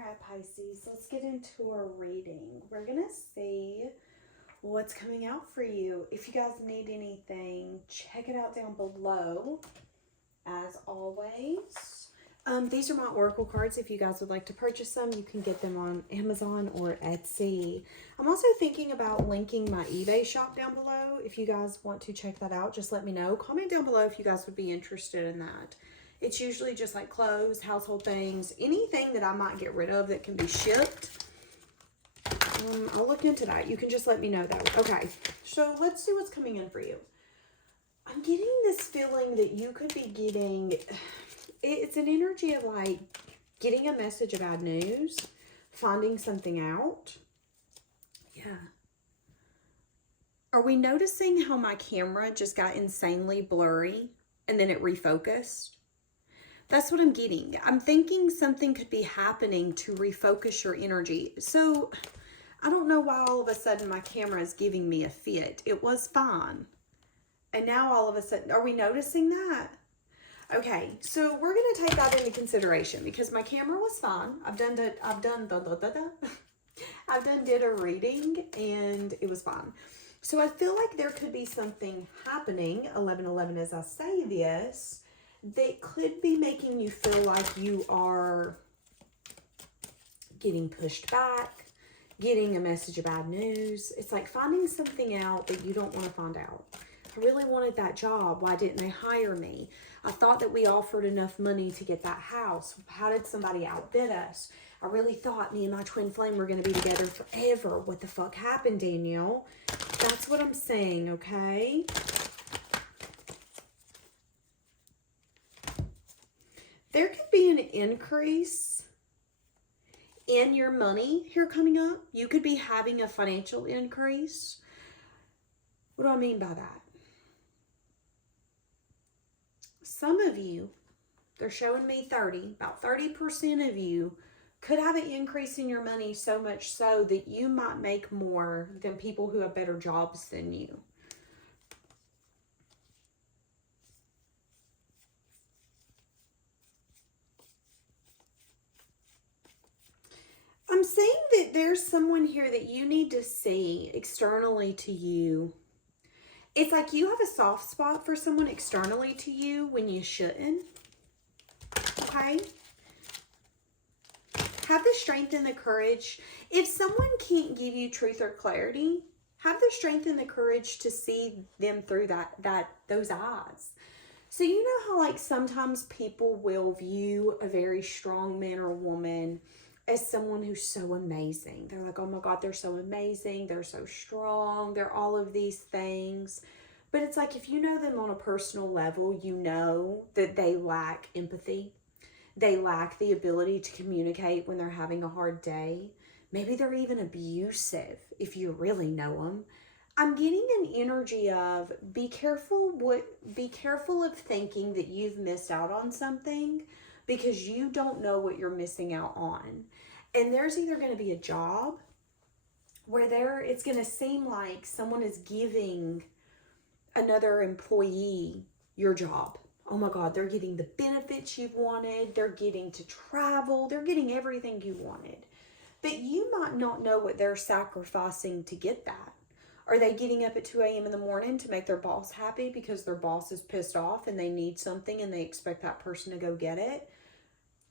Alright, Pisces, let's get into our reading. We're going to see what's coming out for you. If you guys need anything, check it out down below, as always. These are my oracle cards. If you guys would like to purchase them, you can get them on Amazon or Etsy. I'm also thinking about linking my eBay shop down below. If you guys want to check that out, just let me know. Comment down below if you guys would be interested in that. It's usually just like clothes, household things, anything that I might get rid of that can be shipped. I'll look into that. You can just let me know though. Okay, so let's see what's coming in for you. I'm getting this feeling that you could be getting, it's an energy of like getting a message of bad news, finding something out. Yeah. Are we noticing how my camera just got insanely blurry and then it refocused? That's what I'm getting. I'm thinking something could be happening to refocus your energy. So I don't know why all of a sudden my camera is giving me a fit. It was fine. And now all of a sudden, are we noticing that? Okay, so we're going to take that into consideration because my camera was fine. I've done did a reading and it was fine. So I feel like there could be something happening, 11:11 as I say this, that could be making you feel like you are getting pushed back, getting a message of bad news. It's like finding something out that you don't want to find out. I really wanted that job. Why didn't they hire me? I thought that we offered enough money to get that house. How did somebody outbid us? I really thought me and my twin flame were going to be together forever. What the fuck happened, Danielle? That's what I'm saying, okay? There could be an increase in your money here coming up. You could be having a financial increase. What do I mean by that? Some of you, they're showing me 30, about 30% of you could have an increase in your money, so much so that you might make more than people who have better jobs than you. I'm saying that there's someone here that you need to see externally to you. It's like you have a soft spot for someone externally to you when you shouldn't. Okay? Have the strength and the courage. If someone can't give you truth or clarity, have the strength and the courage to see them through those eyes. So you know how like sometimes people will view a very strong man or woman as someone who's so amazing. They're like, oh my God, they're so amazing. They're so strong. They're all of these things. But it's like, if you know them on a personal level, you know that they lack empathy. They lack the ability to communicate when they're having a hard day. Maybe they're even abusive if you really know them. I'm getting an energy of be careful of thinking that you've missed out on something because you don't know what you're missing out on. And there's either going to be a job where it's going to seem like someone is giving another employee your job. Oh my God, they're getting the benefits you've wanted. They're getting to travel. They're getting everything you wanted. But you might not know what they're sacrificing to get that. Are they getting up at 2 a.m. in the morning to make their boss happy because their boss is pissed off and they need something and they expect that person to go get it?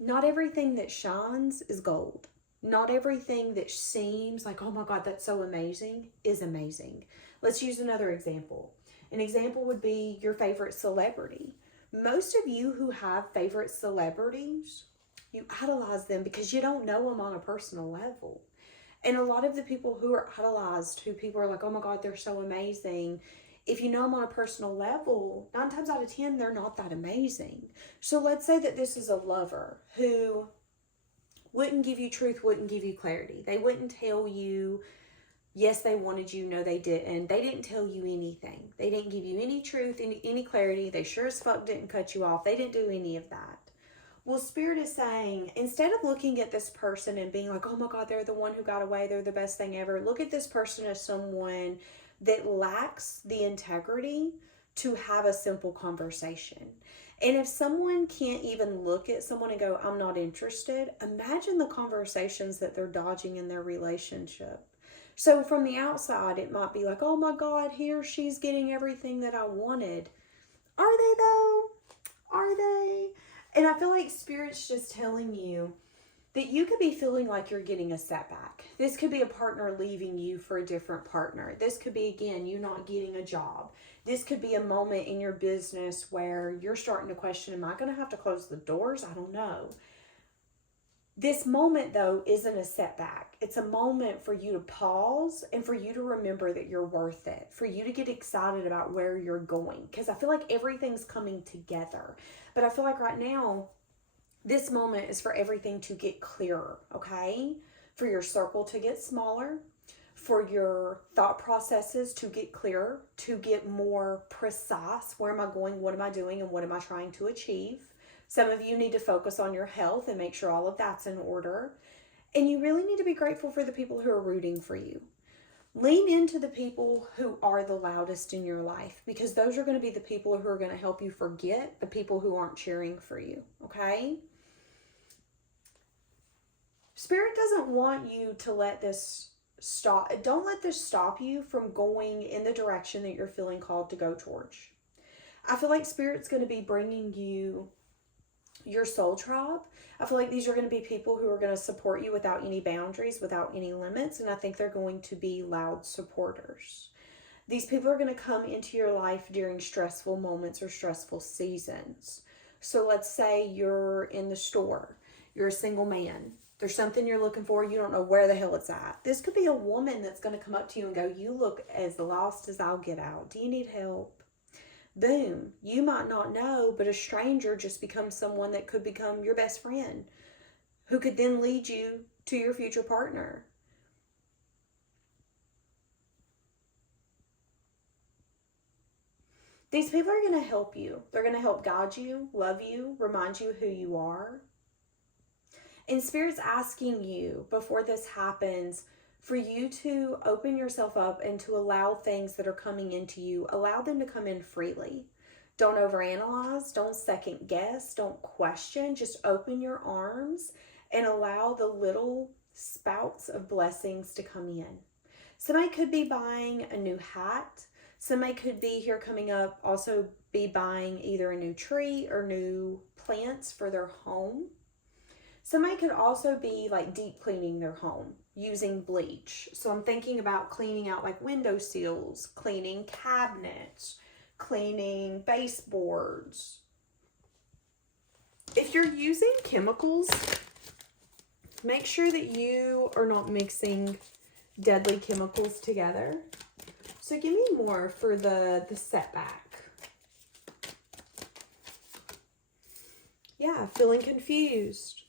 Not everything that shines is gold. Not everything that seems like, oh my God, that's so amazing, is amazing. Let's use another example. An example would be your favorite celebrity. Most of you who have favorite celebrities, you idolize them because you don't know them on a personal level. And a lot of the people who are idolized, who people are like, oh my God, they're so amazing. If you know them on a personal level, 9 times out of 10, they're not that amazing. So let's say that this is a lover who wouldn't give you truth, wouldn't give you clarity. They wouldn't tell you, yes, they wanted you, no, they didn't. They didn't tell you anything. They didn't give you any truth, any clarity. They sure as fuck didn't cut you off. They didn't do any of that. Well, Spirit is saying, instead of looking at this person and being like, oh my God, they're the one who got away, they're the best thing ever, look at this person as someone that lacks the integrity to have a simple conversation. And if someone can't even look at someone and go, I'm not interested, imagine the conversations that they're dodging in their relationship. So from the outside, it might be like, oh my God, he or she's getting everything that I wanted. Are they though? Are they? And I feel like Spirit's just telling you that you could be feeling like you're getting a setback. This could be a partner leaving you for a different partner. This could be, again, you not getting a job. This could be a moment in your business where you're starting to question, am I going to have to close the doors? I don't know. This moment, though, isn't a setback. It's a moment for you to pause and for you to remember that you're worth it, for you to get excited about where you're going. Because I feel like everything's coming together. But I feel like right now, this moment is for everything to get clearer, okay? For your circle to get smaller, for your thought processes to get clearer, to get more precise. Where am I going? What am I doing? And what am I trying to achieve? Some of you need to focus on your health and make sure all of that's in order. And you really need to be grateful for the people who are rooting for you. Lean into the people who are the loudest in your life, because those are going to be the people who are going to help you forget the people who aren't cheering for you, okay? Spirit doesn't want you to let this stop. Don't let this stop you from going in the direction that you're feeling called to go towards. I feel like Spirit's going to be bringing you your soul tribe. I feel like these are going to be people who are going to support you without any boundaries, without any limits. And I think they're going to be loud supporters. These people are going to come into your life during stressful moments or stressful seasons. So let's say you're in the store. You're a single man. There's something you're looking for. You don't know where the hell it's at. This could be a woman that's going to come up to you and go, you look as lost as I'll get out. Do you need help? Boom. You might not know, but a stranger just becomes someone that could become your best friend, who could then lead you to your future partner. These people are going to help you. They're going to help guide you, love you, remind you who you are. And Spirit's asking you, before this happens, for you to open yourself up and to allow things that are coming into you, allow them to come in freely. Don't overanalyze, don't second guess, don't question. Just open your arms and allow the little spouts of blessings to come in. Somebody could be buying a new hat. Somebody could be here coming up, also be buying either a new tree or new plants for their home. Somebody could also be like deep cleaning their home using bleach. So I'm thinking about cleaning out like window sills, cleaning cabinets, cleaning baseboards. If you're using chemicals, make sure that you are not mixing deadly chemicals together. So give me more for the setback. Yeah, feeling confused.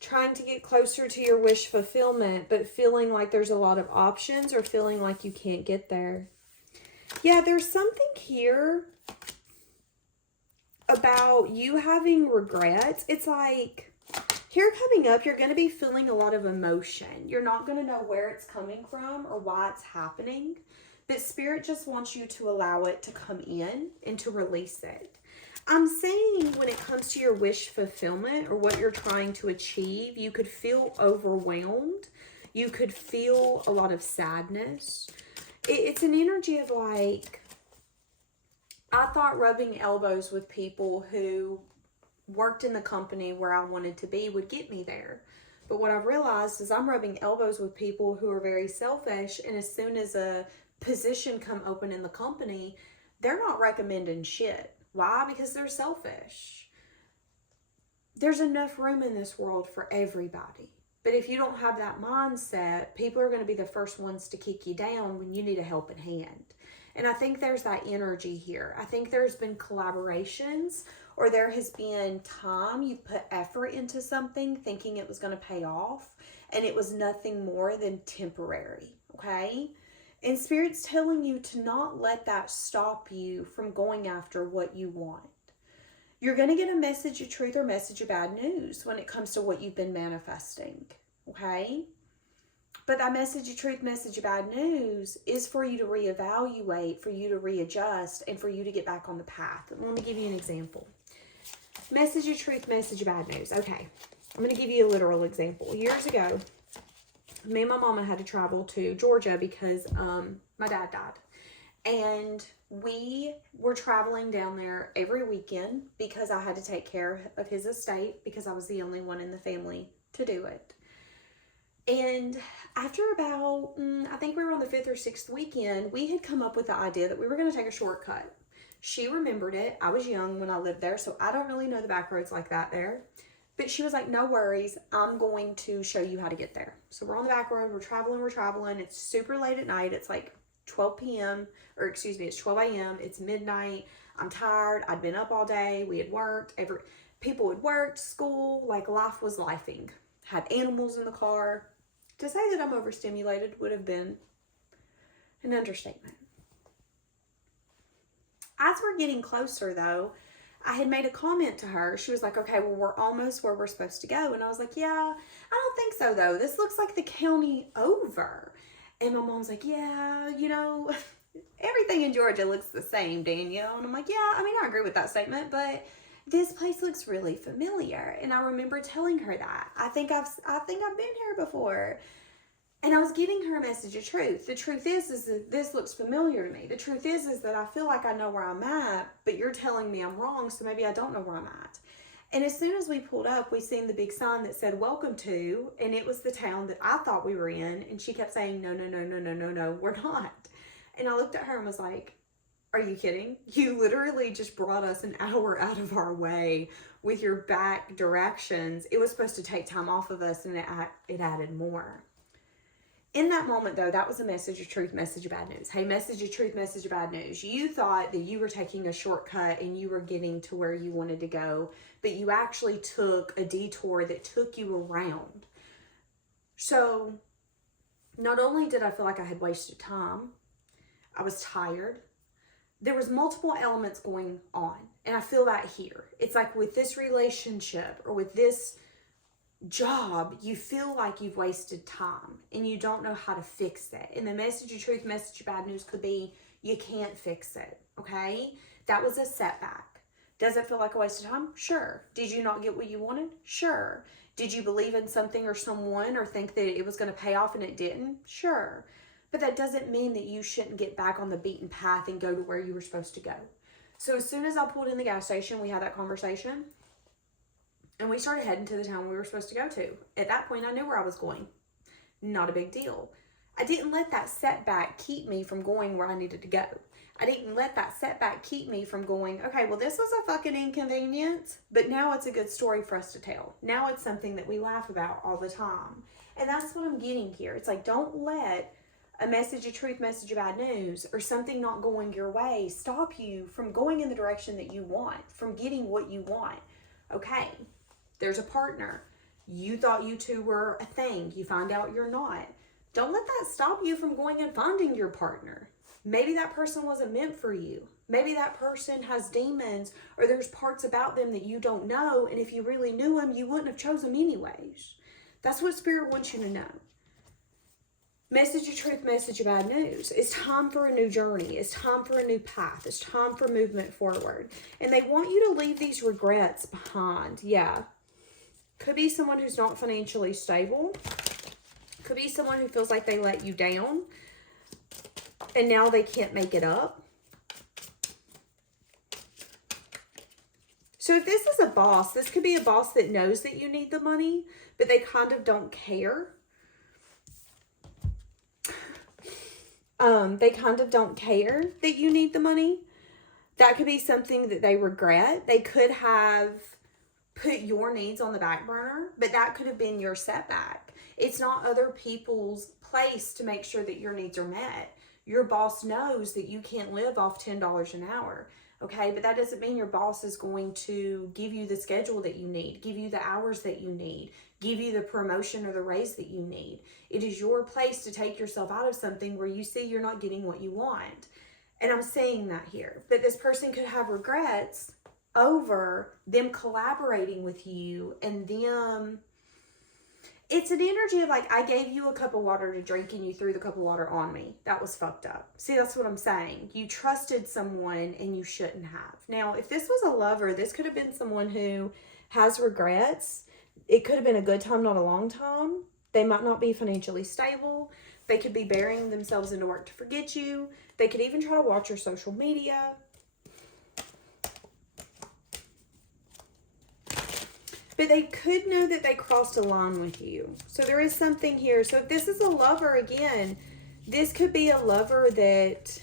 Trying to get closer to your wish fulfillment, but feeling like there's a lot of options or feeling like you can't get there. Yeah, there's something here about you having regrets. It's like, here coming up, you're going to be feeling a lot of emotion. You're not going to know where it's coming from or why it's happening, but Spirit just wants you to allow it to come in and to release it. I'm saying when it comes to your wish fulfillment or what you're trying to achieve, you could feel overwhelmed. You could feel a lot of sadness. It's an energy of like, I thought rubbing elbows with people who worked in the company where I wanted to be would get me there. But what I've realized is I'm rubbing elbows with people who are very selfish, and as soon as a position come open in the company, they're not recommending shit. Why? Because they're selfish. There's enough room in this world for everybody. But if you don't have that mindset, people are going to be the first ones to kick you down when you need a helping hand. And I think there's that energy here. I think there's been collaborations, or there has been time you've put effort into something thinking it was going to pay off, and it was nothing more than temporary, okay? And Spirit's telling you to not let that stop you from going after what you want. You're going to get a message of truth or message of bad news when it comes to what you've been manifesting, okay? But that message of truth, message of bad news is for you to reevaluate, for you to readjust, and for you to get back on the path. Let me give you an example. Message of truth, message of bad news. Okay, I'm going to give you a literal example. Years ago, me and my mama had to travel to Georgia because my dad died. And we were traveling down there every weekend because I had to take care of his estate because I was the only one in the family to do it. And after about, I think we were on the 5th or 6th weekend, we had come up with the idea that we were going to take a shortcut. She remembered it. I was young when I lived there, so I don't really know the back roads like that there. But she was like, no worries, I'm going to show you how to get there. So we're on the back road, we're traveling. It's super late at night. It's like 12 p.m. or excuse me, it's 12 a.m. It's midnight. I'm tired. I'd been up all day. We had worked. People had worked, school, like life was lifing. Had animals in the car. To say that I'm overstimulated would have been an understatement. As we're getting closer though, I had made a comment to her. She was like, okay, well, we're almost where we're supposed to go. And I was like, yeah, I don't think so though. This looks like the county over. And my mom's like, yeah, you know, everything in Georgia looks the same, Danielle. And I'm like, yeah, I mean, I agree with that statement, but this place looks really familiar. And I remember telling her that. I think I've been here before. And I was giving her a message of truth. The truth is that this looks familiar to me. The truth is that I feel like I know where I'm at, but you're telling me I'm wrong, so maybe I don't know where I'm at. And as soon as we pulled up, we seen the big sign that said, welcome to, and it was the town that I thought we were in. And she kept saying, no, we're not. And I looked at her and was like, are you kidding? You literally just brought us an hour out of our way with your back directions. It was supposed to take time off of us, and it added more. In that moment, though, that was a message of truth, message of bad news. Hey, message of truth, message of bad news. You thought that you were taking a shortcut and you were getting to where you wanted to go, but you actually took a detour that took you around. So, not only did I feel like I had wasted time, I was tired. There was multiple elements going on, and I feel that here. It's like with this relationship or with this job, you feel like you've wasted time and you don't know how to fix it. And the message of truth, message of bad news could be you can't fix it. Okay, that was a setback. Does it feel like a waste of time? Sure. Did you not get what you wanted? Sure. Did you believe in something or someone or think that it was going to pay off and it didn't? Sure. But that doesn't mean that you shouldn't get back on the beaten path and go to where you were supposed to go. So as soon as I pulled in the gas station, we had that conversation. And we started heading to the town we were supposed to go to. At that point, I knew where I was going. Not a big deal. I didn't let that setback keep me from going where I needed to go. I didn't let that setback keep me from going, okay, well, this was a fucking inconvenience, but now it's a good story for us to tell. Now it's something that we laugh about all the time. And that's what I'm getting here. It's like, don't let a message of truth, message of bad news, or something not going your way stop you from going in the direction that you want, from getting what you want. Okay. There's a partner. You thought you two were a thing. You find out you're not. Don't let that stop you from going and finding your partner. Maybe that person wasn't meant for you. Maybe that person has demons or there's parts about them that you don't know. And if you really knew them, you wouldn't have chosen them anyways. That's what Spirit wants you to know. Message of truth, message of bad news. It's time for a new journey. It's time for a new path. It's time for movement forward. And they want you to leave these regrets behind. Yeah. Could be someone who's not financially stable. Could be someone who feels like they let you down. And now they can't make it up. So if this is a boss, this could be a boss that knows that you need the money, but they kind of don't care. They kind of don't care that you need the money. That could be something that they regret. They could have put your needs on the back burner, but that could have been your setback. It's not other people's place to make sure that your needs are met. Your boss knows that you can't live off $10 an hour. Okay, but that doesn't mean your boss is going to give you the schedule that you need, give you the hours that you need, give you the promotion or the raise that you need. It is your place to take yourself out of something where you see you're not getting what you want. And I'm saying that here. But this person could have regrets over them collaborating with you and them It's an energy of like, I gave you a cup of water to drink and you threw the cup of water on me. That was fucked up. See, that's what I'm saying. You trusted someone and you shouldn't have. Now, if this was a lover, this could have been someone who has regrets. It could have been a good time, not a long time. They might not be financially stable. They could be burying themselves into work to forget you. They could even try to watch your social media. But they could know that they crossed a line with you. So there is something here. So if this is a lover, again, this could be a lover that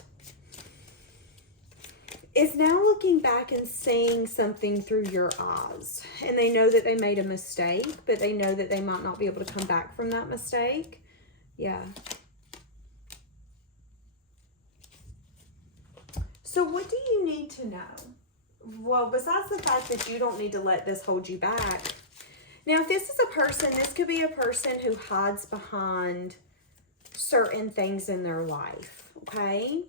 is now looking back and seeing something through your eyes. And they know that they made a mistake, but they know that they might not be able to come back from that mistake. Yeah. So what do you need to know? Well, besides the fact that you don't need to let this hold you back. Now, if this is a person, this could be a person who hides behind certain things in their life, okay?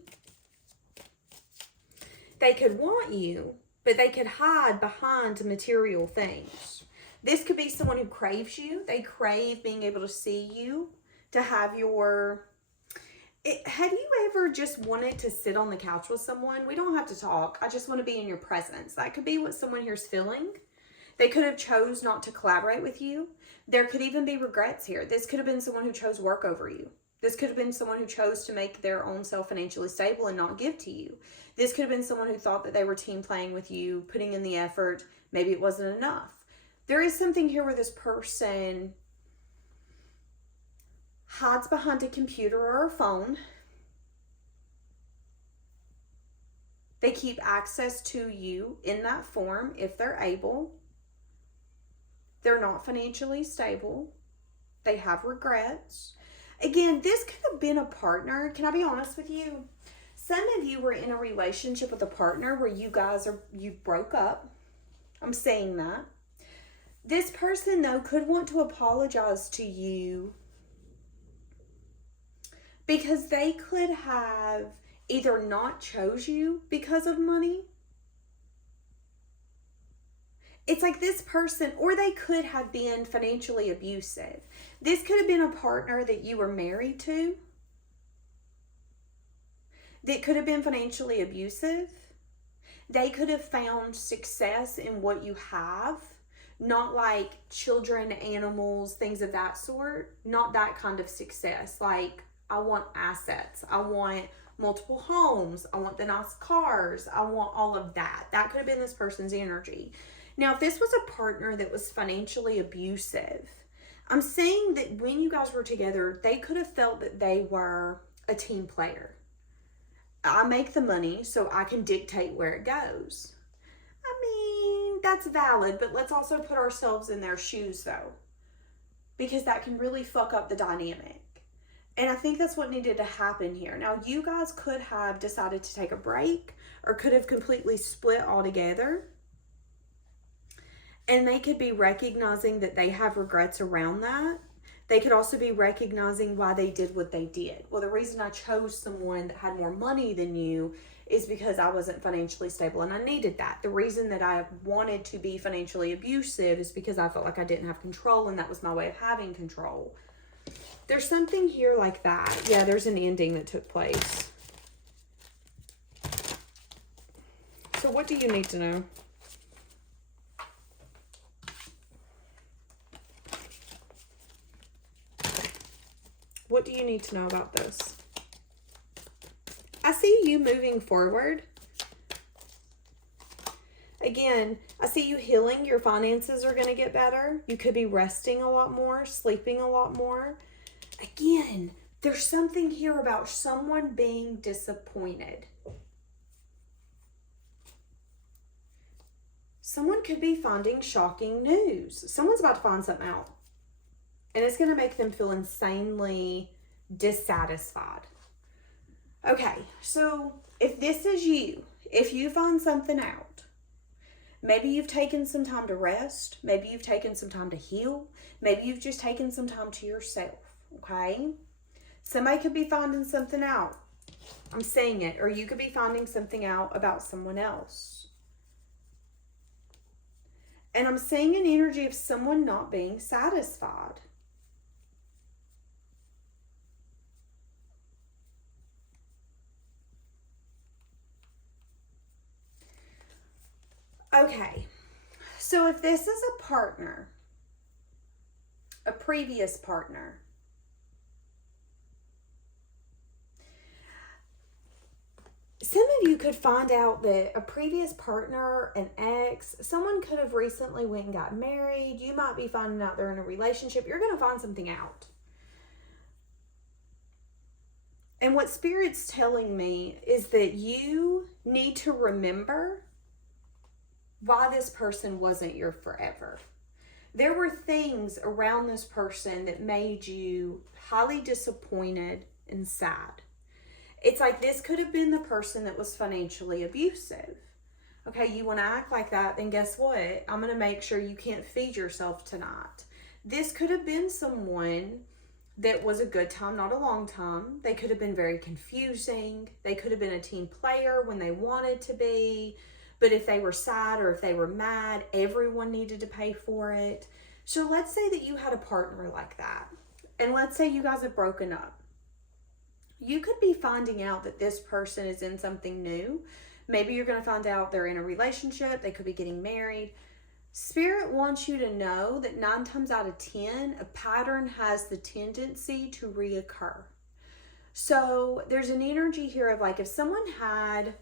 They could want you, but they could hide behind material things. This could be someone who craves you. They crave being able to see you, to have your... have you ever just wanted to sit on the couch with someone? We don't have to talk. I just want to be in your presence. That could be what someone here's feeling. They could have chose not to collaborate with you. There could even be regrets here. This could have been someone who chose work over you. This could have been someone who chose to make their own self financially stable and not give to you. This could have been someone who thought that they were team playing with you, putting in the effort. Maybe it wasn't enough. There is something here where this person hides behind a computer or a phone. They keep access to you in that form if they're able. They're not financially stable. They have regrets. Again, this could have been a partner. Can I be honest with you? Some of you were in a relationship with a partner where you broke up. I'm saying that. This person, though, could want to apologize to you because they could have either not chose you because of money. It's like this person, or they could have been financially abusive. This could have been a partner that you were married to that could have been financially abusive. They could have found success in what you have, not like children, animals, things of that sort. Not that kind of success. Like, I want assets. I want multiple homes. I want the nice cars. I want all of that. That could have been this person's energy. Now, if this was a partner that was financially abusive, I'm saying that when you guys were together, they could have felt that they were a team player. I make the money, so I can dictate where it goes. I mean, that's valid, but let's also put ourselves in their shoes, though, because that can really fuck up the dynamic. And I think that's what needed to happen here. Now, you guys could have decided to take a break or could have completely split altogether. And they could be recognizing that they have regrets around that. They could also be recognizing why they did what they did. Well, the reason I chose someone that had more money than you is because I wasn't financially stable and I needed that. The reason that I wanted to be financially abusive is because I felt like I didn't have control and that was my way of having control. There's something here like that. Yeah, there's an ending that took place. So what do you need to know? What do you need to know about this? I see you moving forward. Again, I see you healing. Your finances are going to get better. You could be resting a lot more, sleeping a lot more. Again, there's something here about someone being disappointed. Someone could be finding shocking news. Someone's about to find something out. And it's going to make them feel insanely dissatisfied. Okay, so if this is you, if you find something out, maybe you've taken some time to rest. Maybe you've taken some time to heal. Maybe you've just taken some time to yourself, okay? Somebody could be finding something out. I'm saying it. Or you could be finding something out about someone else. And I'm seeing an energy of someone not being satisfied. Okay. So if this is a partner, a previous partner, some of you could find out that a previous partner, an ex, someone could have recently went and got married. You might be finding out they're in a relationship. You're going to find something out. And what Spirit's telling me is that you need to remember why this person wasn't your forever. There were things around this person that made you highly disappointed and sad. It's like this could have been the person that was financially abusive. Okay, you want to act like that, then guess what? I'm going to make sure you can't feed yourself tonight. This could have been someone that was a good time, not a long time. They could have been very confusing. They could have been a team player when they wanted to be. But if they were sad or if they were mad, everyone needed to pay for it. So let's say that you had a partner like that. And let's say you guys have broken up. You could be finding out that this person is in something new. Maybe you're going to find out they're in a relationship. They could be getting married. Spirit wants you to know that 9 times out of 10, a pattern has the tendency to reoccur. So there's an energy here of like if someone had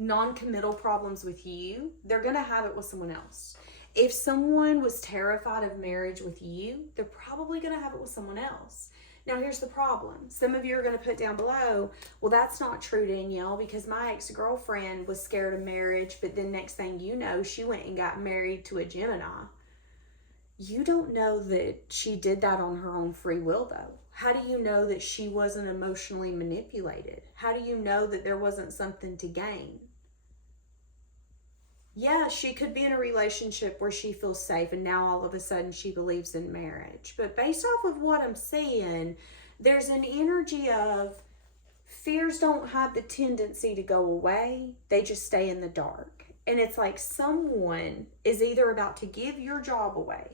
non-committal problems with you, they're going to have it with someone else. If someone was terrified of marriage with you, they're probably going to have it with someone else. Now, here's the problem. Some of you are going to put down below, well, that's not true, Danielle, because my ex-girlfriend was scared of marriage, but then next thing you know, she went and got married to a Gemini. You don't know that she did that on her own free will, though. How do you know that she wasn't emotionally manipulated? How do you know that there wasn't something to gain? Yeah, she could be in a relationship where she feels safe and now all of a sudden she believes in marriage. But based off of what I'm seeing, there's an energy of fears don't have the tendency to go away. They just stay in the dark. And it's like someone is either about to give your job away,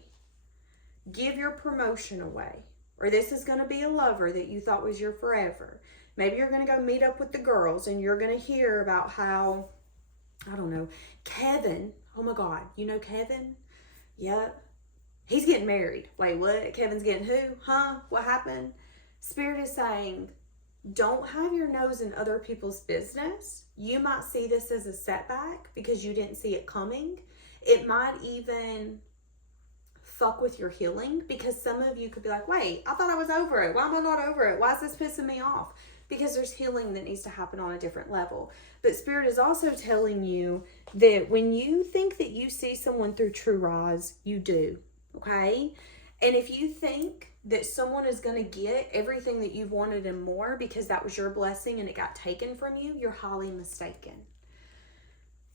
give your promotion away, or this is going to be a lover that you thought was your forever. Maybe you're going to go meet up with the girls and you're going to hear about how, I don't know, Kevin, oh my God, you know Kevin? Yep. He's getting married. Wait, what? Kevin's getting who? Huh? What happened? Spirit is saying, don't have your nose in other people's business. You might see this as a setback because you didn't see it coming. It might even fuck with your healing because some of you could be like, wait, I thought I was over it. Why am I not over it? Why is this pissing me off? Because there's healing that needs to happen on a different level. But Spirit is also telling you that when you think that you see someone through true eyes, you do, okay? And if you think that someone is going to get everything that you've wanted and more because that was your blessing and it got taken from you, you're highly mistaken.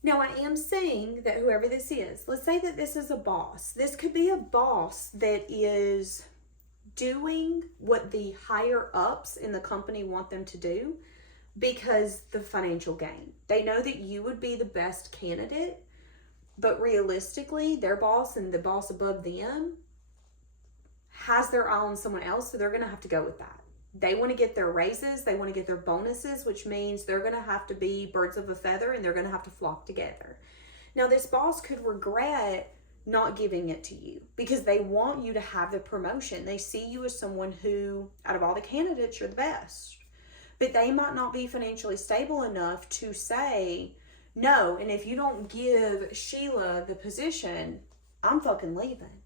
Now, I am saying that whoever this is, let's say that this is a boss. This could be a boss that is doing what the higher ups in the company want them to do because the financial gain. They know that you would be the best candidate, but realistically, their boss and the boss above them has their eye on someone else, so they're going to have to go with that. They want to get their raises, they want to get their bonuses, which means they're going to have to be birds of a feather and they're going to have to flock together. Now, this boss could regret not giving it to you because they want you to have the promotion. They see you as someone who, out of all the candidates, you're the best. But they might not be financially stable enough to say, no, and if you don't give Sheila the position, I'm fucking leaving.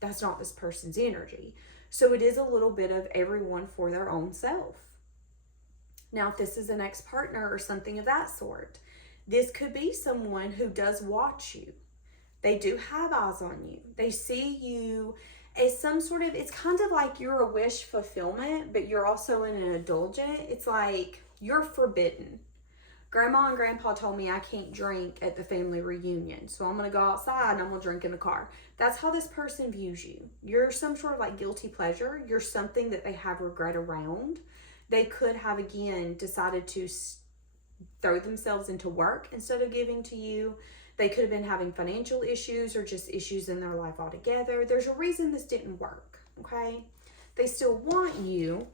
That's not this person's energy. So it is a little bit of everyone for their own self. Now, if this is an ex-partner or something of that sort, this could be someone who does watch you. They do have eyes on you. They see you as some sort of, it's kind of like you're a wish fulfillment, but you're also an indulgent. It's like you're forbidden. Grandma and Grandpa told me I can't drink at the family reunion, so I'm going to go outside and I'm going to drink in the car. That's how this person views you. You're some sort of like guilty pleasure. You're something that they have regret around. They could have, again, decided to throw themselves into work instead of giving to you. They could have been having financial issues or just issues in their life altogether. There's a reason this didn't work, okay? They still want you,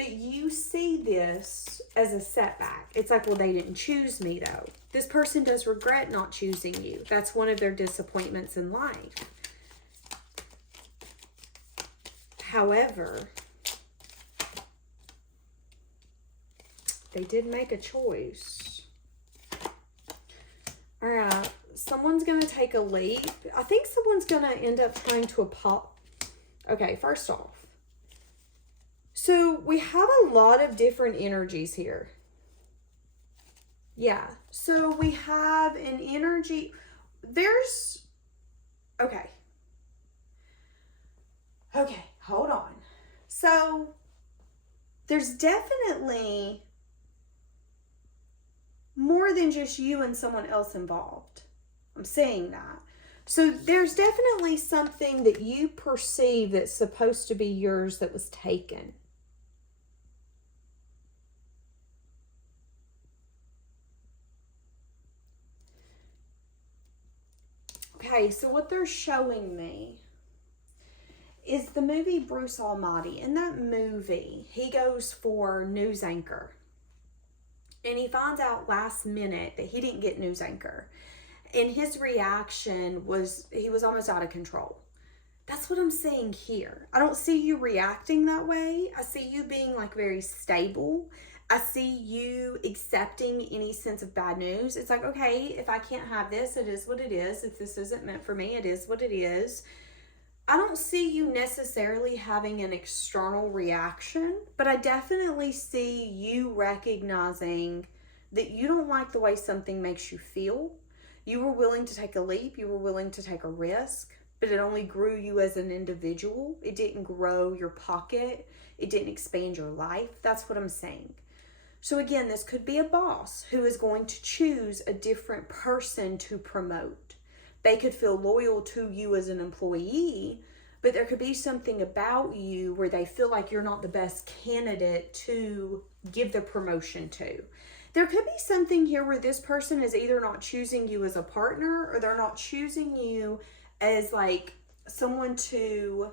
But you see this as a setback. It's like, well, they didn't choose me though. This person does regret not choosing you. That's one of their disappointments in life. However, they did make a choice. All right, someone's going to take a leap. I think someone's going to end up trying to apologize. Okay, first off, so we have a lot of different energies here. Yeah, so we have an energy. There's, okay, hold on. So there's definitely more than just you and someone else involved. I'm saying that. So there's definitely something that you perceive that's supposed to be yours that was taken. Okay, so what they're showing me is the movie Bruce Almighty. In that movie, he goes for news anchor. And he finds out last minute that he didn't get news anchor. And his reaction was, he was almost out of control. That's what I'm seeing here. I don't see you reacting that way. I see you being like very stable. I see you accepting any sense of bad news. It's like, okay, if I can't have this, it is what it is. If this isn't meant for me, it is what it is. I don't see you necessarily having an external reaction, but I definitely see you recognizing that you don't like the way something makes you feel. You were willing to take a leap. You were willing to take a risk, but it only grew you as an individual. It didn't grow your pocket. It didn't expand your life. That's what I'm saying. So again, this could be a boss who is going to choose a different person to promote. They could feel loyal to you as an employee, but there could be something about you where they feel like you're not the best candidate to give the promotion to. There could be something here where this person is either not choosing you as a partner or they're not choosing you as like someone to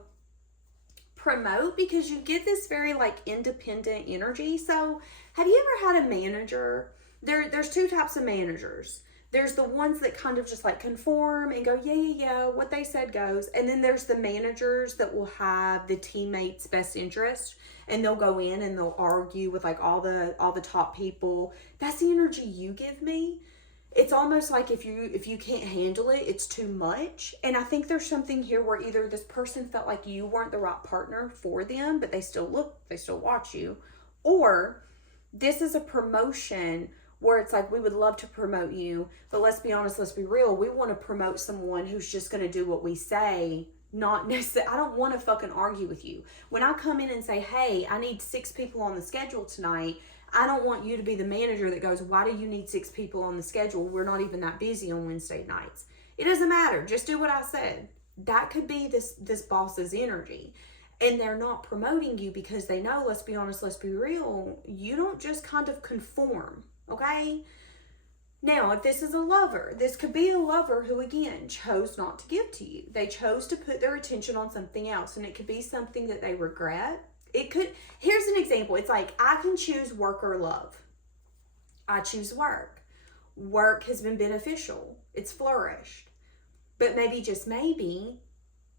promote, because you get this very like independent energy. So have you ever had a manager? There's two types of managers. There's the ones that kind of just like conform and go, yeah, what they said goes. And then there's the managers that will have the teammates' best interest, and they'll go in and they'll argue with like all the top people. That's the energy you give me. It's almost like if you can't handle it, it's too much. And I think there's something here where either this person felt like you weren't the right partner for them, but they still watch you, or this is a promotion where it's like, we would love to promote you, but let's be honest, let's be real. We want to promote someone who's just going to do what we say, not necessarily. I don't want to fucking argue with you. When I come in and say, hey, I need 6 people on the schedule tonight, I don't want you to be the manager that goes, why do you need 6 people on the schedule? We're not even that busy on Wednesday nights. It doesn't matter. Just do what I said. That could be this boss's energy. And they're not promoting you because they know, let's be honest, let's be real, you don't just kind of conform. Okay? Now, if this is a lover, this could be a lover who, again, chose not to give to you. They chose to put their attention on something else, and it could be something that they regret. It could, here's an example. It's like, I can choose work or love. I choose work. Work has been beneficial. It's flourished. But maybe, just maybe,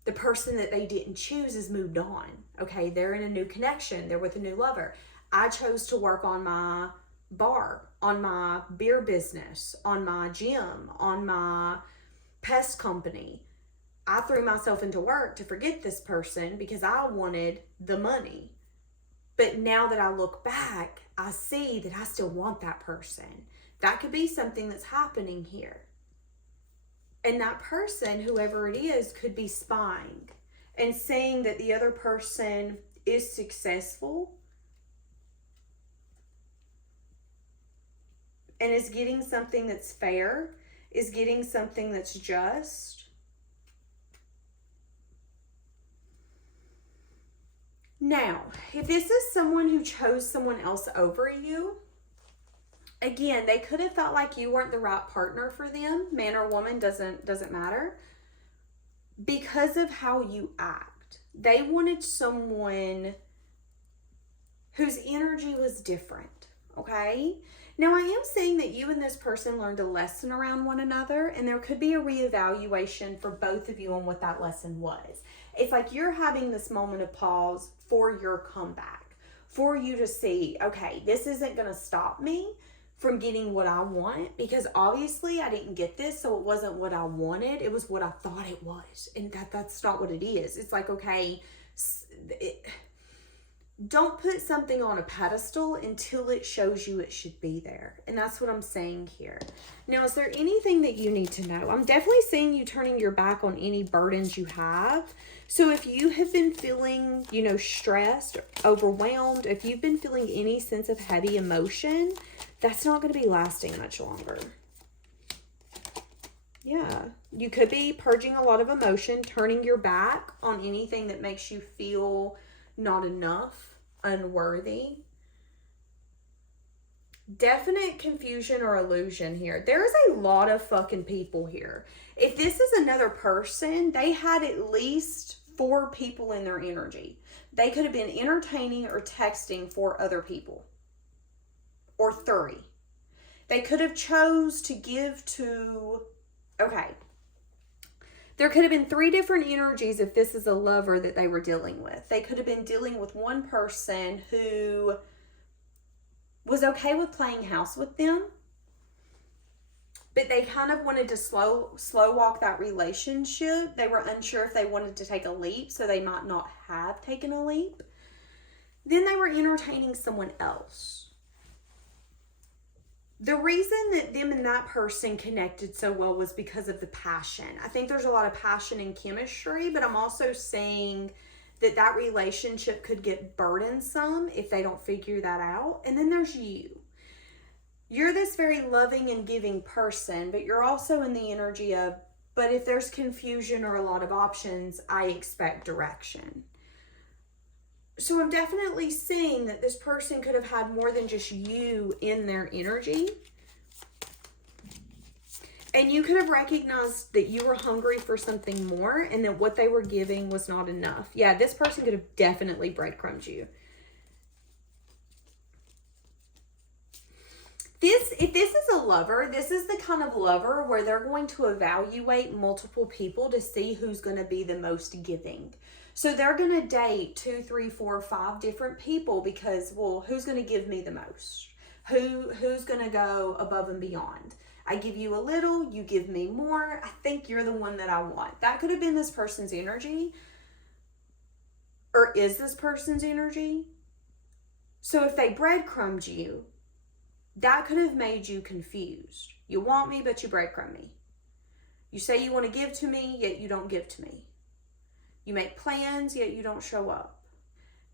the person that they didn't choose has moved on. Okay? They're in a new connection. They're with a new lover. I chose to work on my bar, on my beer business, on my gym, on my pest company. I threw myself into work to forget this person because I wanted the money. But now that I look back, I see that I still want that person. That could be something that's happening here. And that person, whoever it is, could be spying and saying that the other person is successful and is getting something that's fair, is getting something that's just. Now, if this is someone who chose someone else over you, again, they could have felt like you weren't the right partner for them. Man or woman, doesn't matter. Because of how you act. They wanted someone whose energy was different, okay? Now, I am saying that you and this person learned a lesson around one another, and there could be a reevaluation for both of you on what that lesson was. It's like you're having this moment of pause for your comeback, for you to see, okay, this isn't going to stop me from getting what I want, because obviously I didn't get this, so it wasn't what I wanted. It was what I thought it was, and that's not what it is. It's like, okay, don't put something on a pedestal until it shows you it should be there. And that's what I'm saying here. Now, is there anything that you need to know? I'm definitely seeing you turning your back on any burdens you have. So if you have been feeling, you know, stressed, overwhelmed, if you've been feeling any sense of heavy emotion, that's not going to be lasting much longer. Yeah, you could be purging a lot of emotion, turning your back on anything that makes you feel not enough, unworthy. Definite confusion or illusion here. There is a lot of fucking people here. If this is another person, they had at least 4 people in their energy. They could have been entertaining or texting 4 other people. Or 3. They could have chose to give to... Okay. There could have been 3 different energies if this is a lover that they were dealing with. They could have been dealing with one person who was okay with playing house with them, but they kind of wanted to slow walk that relationship. They were unsure if they wanted to take a leap, so they might not have taken a leap. Then they were entertaining someone else. The reason that them and that person connected so well was because of the passion. I think there's a lot of passion and chemistry, but I'm also saying that that relationship could get burdensome if they don't figure that out. And then there's you. You're this very loving and giving person, but you're also in the energy of, but if there's confusion or a lot of options, I expect direction. So I'm definitely seeing that this person could have had more than just you in their energy. And you could have recognized that you were hungry for something more and that what they were giving was not enough. Yeah, this person could have definitely breadcrumbed you. If this is a lover, this is the kind of lover where they're going to evaluate multiple people to see who's going to be the most giving. So they're going to date 2, 3, 4, 5 different people because, well, who's going to give me the most? Who's going to go above and beyond? I give you a little, you give me more. I think you're the one that I want. That could have been this person's energy. Or is this person's energy? So if they breadcrumbed you, that could have made you confused. You want me, but you breadcrumb me. You say you want to give to me, yet you don't give to me. You make plans, yet you don't show up.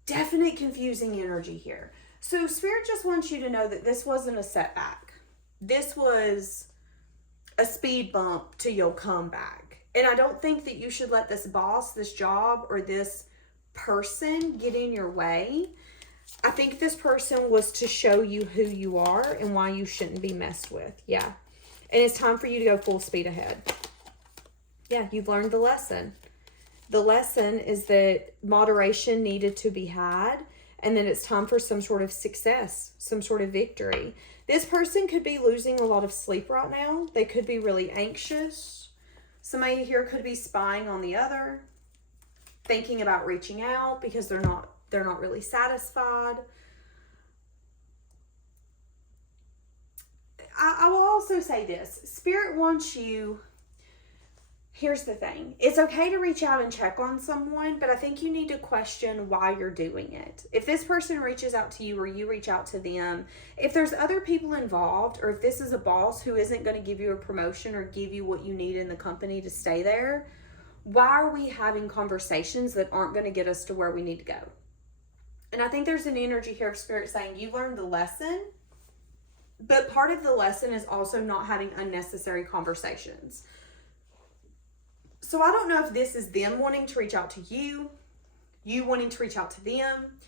Definite confusing energy here. So Spirit just wants you to know that this wasn't a setback. This was a speed bump to your comeback. And I don't think that you should let this boss, this job, or this person get in your way. I think this person was to show you who you are and why you shouldn't be messed with. Yeah. And it's time for you to go full speed ahead. Yeah, you've learned the lesson. The lesson is that moderation needed to be had and that it's time for some sort of success, some sort of victory. This person could be losing a lot of sleep right now. They could be really anxious. Somebody here could be spying on the other, thinking about reaching out because they're not really satisfied. I will also say this. Spirit wants you... Here's the thing. It's okay to reach out and check on someone, but I think you need to question why you're doing it. If this person reaches out to you or you reach out to them, if there's other people involved, or if this is a boss who isn't going to give you a promotion or give you what you need in the company to stay there, why are we having conversations that aren't going to get us to where we need to go? And I think there's an energy here of Spirit saying you learned the lesson, but part of the lesson is also not having unnecessary conversations. So I don't know if this is them wanting to reach out to you, you wanting to reach out to them.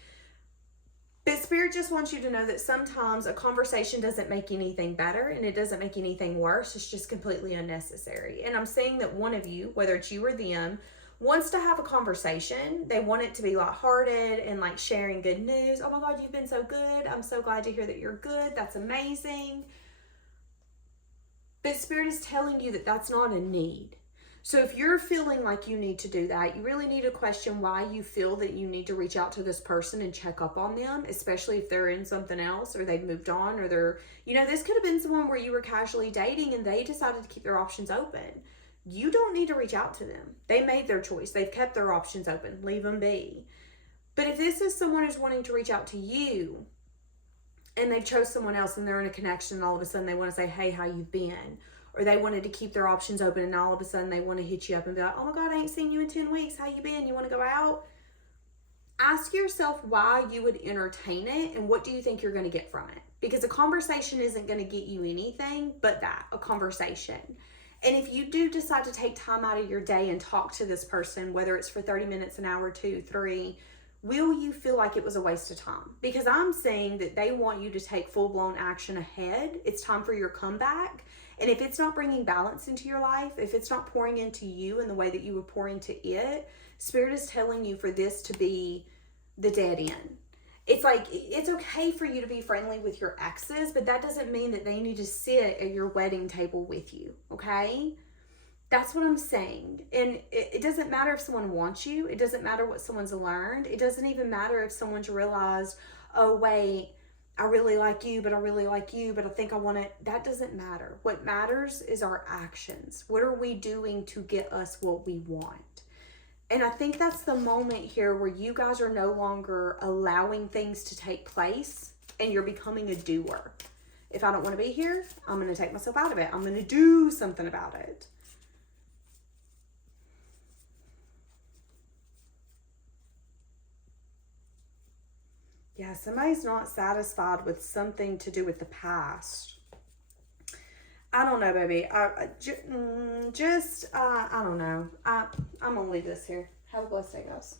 But Spirit just wants you to know that sometimes a conversation doesn't make anything better and it doesn't make anything worse. It's just completely unnecessary. And I'm saying that one of you, whether it's you or them, wants to have a conversation. They want it to be lighthearted and like sharing good news. Oh my God, you've been so good. I'm so glad to hear that you're good. That's amazing. But Spirit is telling you that that's not a need. So if you're feeling like you need to do that, you really need to question why you feel that you need to reach out to this person and check up on them, especially if they're in something else or they've moved on or they're, this could have been someone where you were casually dating and they decided to keep their options open. You don't need to reach out to them. They made their choice. They've kept their options open. Leave them be. But if this is someone who's wanting to reach out to you and they've chose someone else and they're in a connection and all of a sudden they want to say, hey, how you been? Or they wanted to keep their options open and all of a sudden they want to hit you up and be like, oh my God, I ain't seen you in 10 weeks. How you been? You want to go out? Ask yourself why you would entertain it and what do you think you're going to get from it? Because a conversation isn't going to get you anything but that, a conversation. And if you do decide to take time out of your day and talk to this person, whether it's for 30 minutes, an hour, 2, 3, will you feel like it was a waste of time? Because I'm saying that they want you to take full-blown action ahead. It's time for your comeback. And if it's not bringing balance into your life, if it's not pouring into you in the way that you would pour into it, Spirit is telling you for this to be the dead end. It's like, it's okay for you to be friendly with your exes, but that doesn't mean that they need to sit at your wedding table with you, okay? That's what I'm saying. And it doesn't matter if someone wants you. It doesn't matter what someone's learned. It doesn't even matter if someone's realized, oh, wait, I really like you, but I really like you, but I think I want it. That doesn't matter. What matters is our actions. What are we doing to get us what we want? And I think that's the moment here where you guys are no longer allowing things to take place and you're becoming a doer. If I don't want to be here, I'm going to take myself out of it. I'm going to do something about it. Yeah, somebody's not satisfied with something to do with the past. I don't know, baby. I don't know. I'm going to leave this here. Have a blessed day, guys.